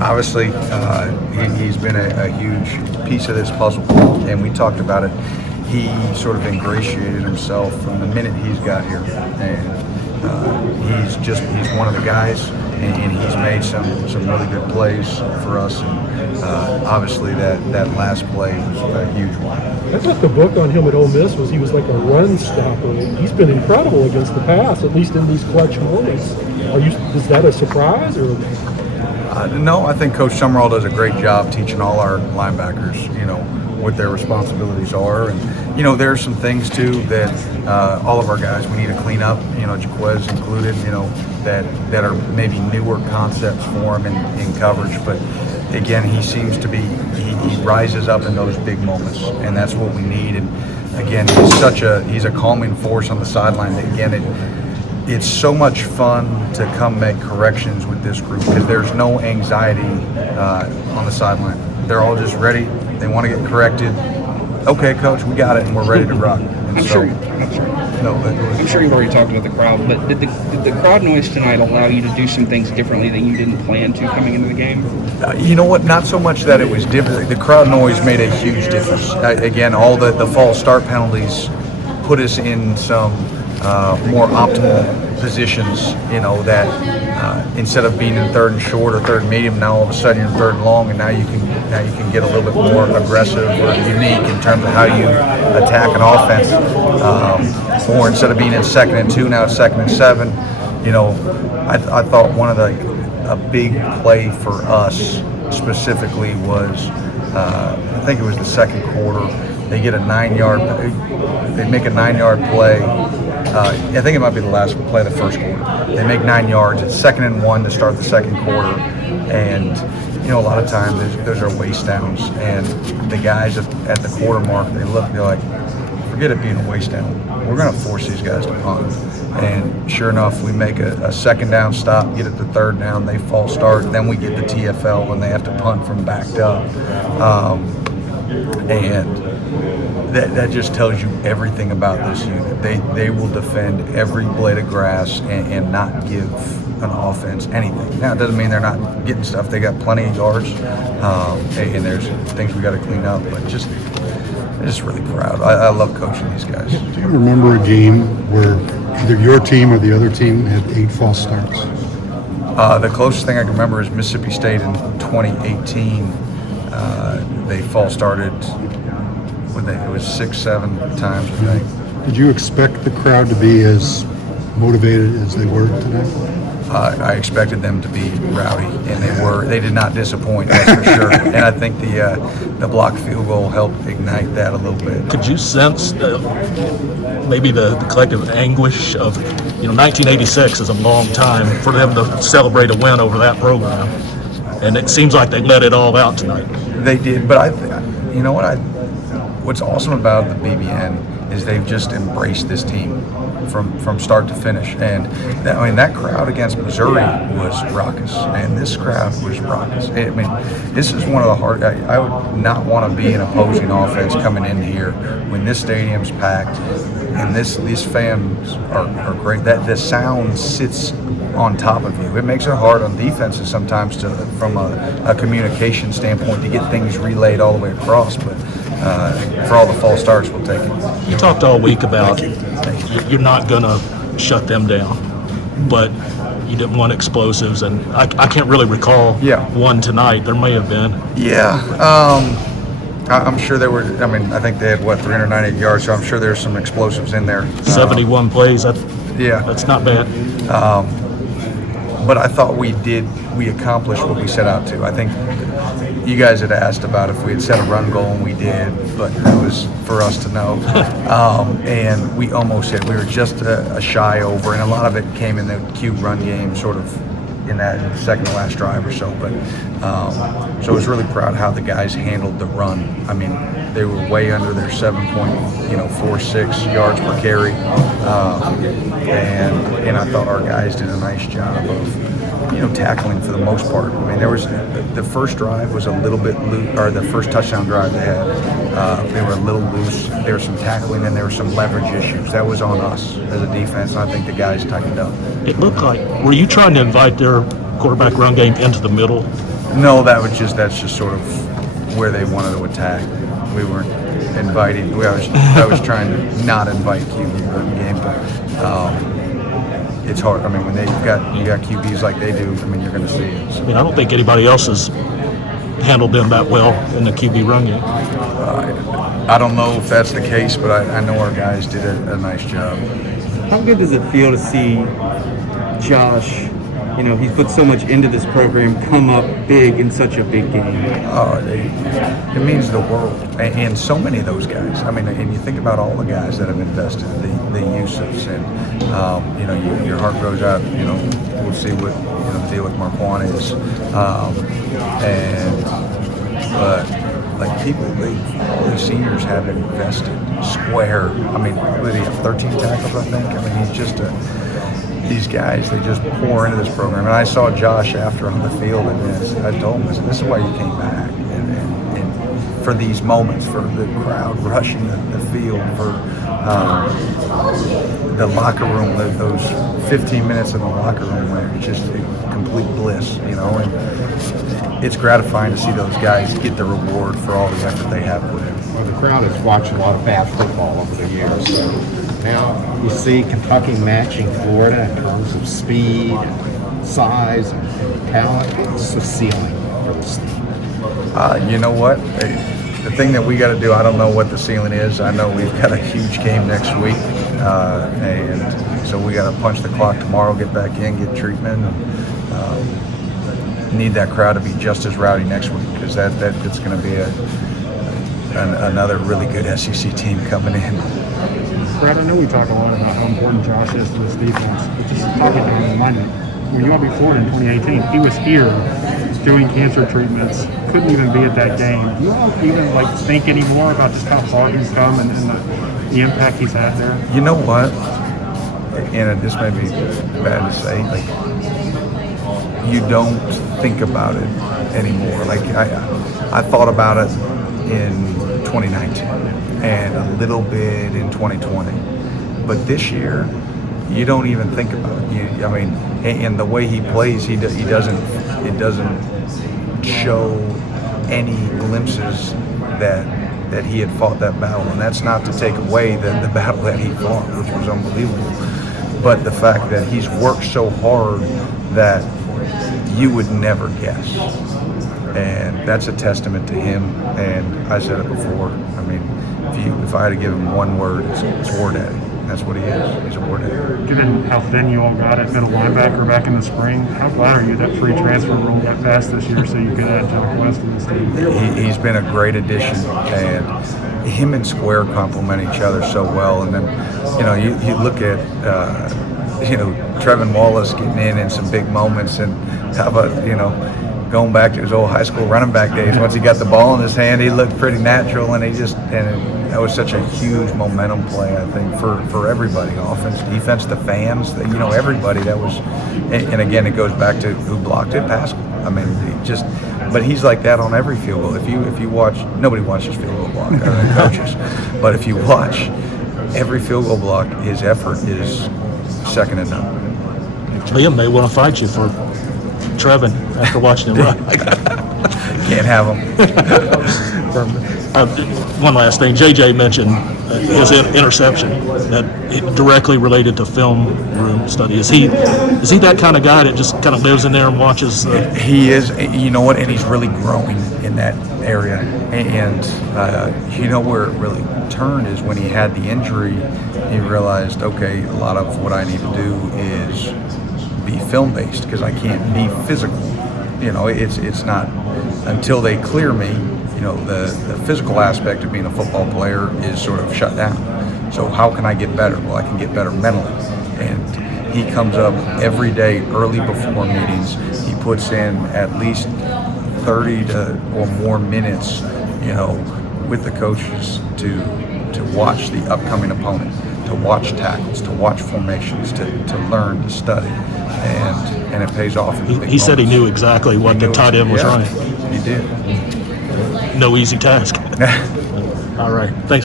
Obviously, he's been a huge piece of this puzzle, and we talked about it. He sort of ingratiated himself from the minute he's got here, and he's one of the guys, and he's made some really good plays for us. And obviously, that last play was a huge one. I thought the book on him at Ole Miss was he was like a run stopper. He's been incredible against the pass, at least in these clutch moments. Is that a surprise or? No, I think Coach Summerall does a great job teaching all our linebackers, what their responsibilities are. And, there are some things, too, that all of our guys, we need to clean up, Jaquez included, that are maybe newer concepts for him in coverage. But, again, he seems to be, he rises up in those big moments, and that's what we need. And, again, he's a calming force on the sideline. Again, it's so much fun to come make corrections with this group because there's no anxiety on the sideline. They're all just ready. They want to get corrected. Okay, coach, we got it, and we're ready to rock. I'm sure you've already talked about the crowd, but did the crowd noise tonight allow you to do some things differently than you didn't plan to coming into the game? You know what? Not so much that it was different. The crowd noise made a huge difference. Again, all the false start penalties put us in some more optimal positions, that instead of being in third and short or third and medium, now all of a sudden you're in third and long, and now you can get a little bit more aggressive or unique in terms of how you attack an offense. Or instead of being in second and 2, now it's second and 7. I thought one of a big play for us specifically was I think it was the second quarter. They get a 9-yard. They make a 9-yard play. I think it might be the last play of the first quarter. They make 9 yards. It's 2nd and 1 to start the second quarter, and a lot of times those are waste downs, and the guys at the quarter mark, they're like, forget it being a waste down. We're going to force these guys to punt. And sure enough, we make a second down stop, get it to third down, they false start, then we get the TFL when they have to punt from backed up. And that just tells you everything about this unit. They will defend every blade of grass and not give an offense anything. Now, it doesn't mean they're not getting stuff. They got plenty of yards, and there's things we got to clean up. But I'm just really proud. I love coaching these guys. Do you remember a game where either your team or the other team had 8 false starts? The closest thing I can remember is Mississippi State in 2018. They false started. It was 6-7 times, I think. Did you expect the crowd to be as motivated as they were tonight? I expected them to be rowdy, and they were. They did not disappoint, that's for sure. And I think the blocked field goal helped ignite that a little bit. Could you sense maybe the collective anguish of, 1986 is a long time for them to celebrate a win over that program, and it seems like they let it all out tonight. They did, but what's awesome about the BBN is they've just embraced this team from start to finish. And that crowd against Missouri was raucous, and this crowd was raucous. This is one of the hard. I would not want to be an opposing offense coming in here when this stadium's packed, and these fans are great. That the sound sits on top of you. It makes it hard on defenses sometimes from a communication standpoint to get things relayed all the way across. But for all the false starts, we'll take it. You talked all week about you're not going to shut them down, but you didn't want explosives, and I can't really recall one tonight. There may have been. Yeah. I'm sure there were. I think they had 398 yards, so I'm sure there's some explosives in there. 71 plays. That's not bad. But I thought we accomplished what we set out to. I think you guys had asked about if we had set a run goal, and we did, but that was for us to know. And we almost hit. We were just a shy over, and a lot of it came in the cute run game, sort of in that second to last drive or so. But so I was really proud how the guys handled the run. They were way under their 7.46 yards per carry, and I thought our guys did a nice job of tackling for the most part. There was the first drive was a little bit loose, or the first touchdown drive they had. They were a little loose. There was some tackling and there were some leverage issues. That was on us as a defense, and I think the guys tightened up. It looked like, were you trying to invite their quarterback run game into the middle? No, that's just sort of where they wanted to attack. We weren't inviting. I was trying to not invite QB run game, but it's hard. I mean, when you got QBs like they do, I mean, you're going to see it. So. I mean, I don't think anybody else has handled them that well in the QB run game. I don't know if that's the case, but I know our guys did a nice job. How good does it feel to see Josh? You know, he's put so much into this program, come up big in such a big game. Oh, it means the world, and so many of those guys. I mean, and you think about all the guys that have invested, the Yusufs, and you know, your heart goes out. You know, we'll see what the deal with Marquand is, but like people, all these seniors have invested square. I mean, what did he have? 13 tackles, I think. I mean, he's just these guys, they just pour into this program. And I saw Josh after on the field, and I told him, this is why you came back. And for these moments, for the crowd rushing the field, for the locker room, those 15 minutes in the locker room where it's just complete bliss, you know. And it's gratifying to see those guys get the reward for all the effort they have put in. Well, the crowd has watched a lot of bad football over the years. So now you see Kentucky matching Florida in terms of speed, and size, and talent. It's the ceiling for this team. You know what? The thing that we got to do, I don't know what the ceiling is. I know we've got a huge game next week, and so we got to punch the clock tomorrow, get back in, get treatment, and need that crowd to be just as rowdy next week, because it's going to be another really good SEC team coming in. Brad, I know we talk a lot about how important Josh is to this defense, but just talking to him, remind me, when you all beat Florida in 2018, he was here doing cancer treatments, couldn't even be at that game. Do you all even think anymore about just how far he's come and the impact he's had there? You know what? And this may be bad to say, you don't think about it anymore. I thought about it in 2019 and a little bit in 2020, but this year you don't even think about it. I mean, and the way he plays, it doesn't show any glimpses that he had fought that battle, and that's not to take away the battle that he fought, which was unbelievable, but the fact that he's worked so hard that you would never guess. And that's a testament to him. And I said it before. I mean, if I had to give him one word, it's War Daddy. That's what he is. He's a War Daddy. Given how thin you all got at middle linebacker back in the spring, how glad are you that free transfer rule got passed this year so you could add John West to this team? He's been a great addition, and him and Square complement each other so well. And then, you look at, Trevin Wallace getting in some big moments, and how about, going back to his old high school running back days, once he got the ball in his hand, he looked pretty natural, and that was such a huge momentum play, I think, for everybody, offense, defense, the fans, everybody. That was, and again, it goes back to who blocked it, Paschal. I mean, but he's like that on every field goal. If you watch, nobody watches field goal block other than coaches, but if you watch every field goal block, his effort is second to none. Liam may want to fight you for Trevin after watching him run. Can't have him. One last thing, JJ mentioned his interception that directly related to film room study. Is he that kind of guy that just kind of lives in there and watches? He is. You know what? And he's really growing in that area. And where it really turned is when he had the injury. He realized, okay, a lot of what I need to do is be film based, because I can't be physical. It's not until they clear me. The physical aspect of being a football player is sort of shut down. So how can I get better? Well, I can get better mentally. And he comes up every day early before meetings. He puts in at least 30 or more minutes, with the coaches to watch the upcoming opponent, to watch tackles, to watch formations, to learn, to study. And it pays off. He said he knew exactly what the tight end was running. He did. No easy task. All right. Thanks.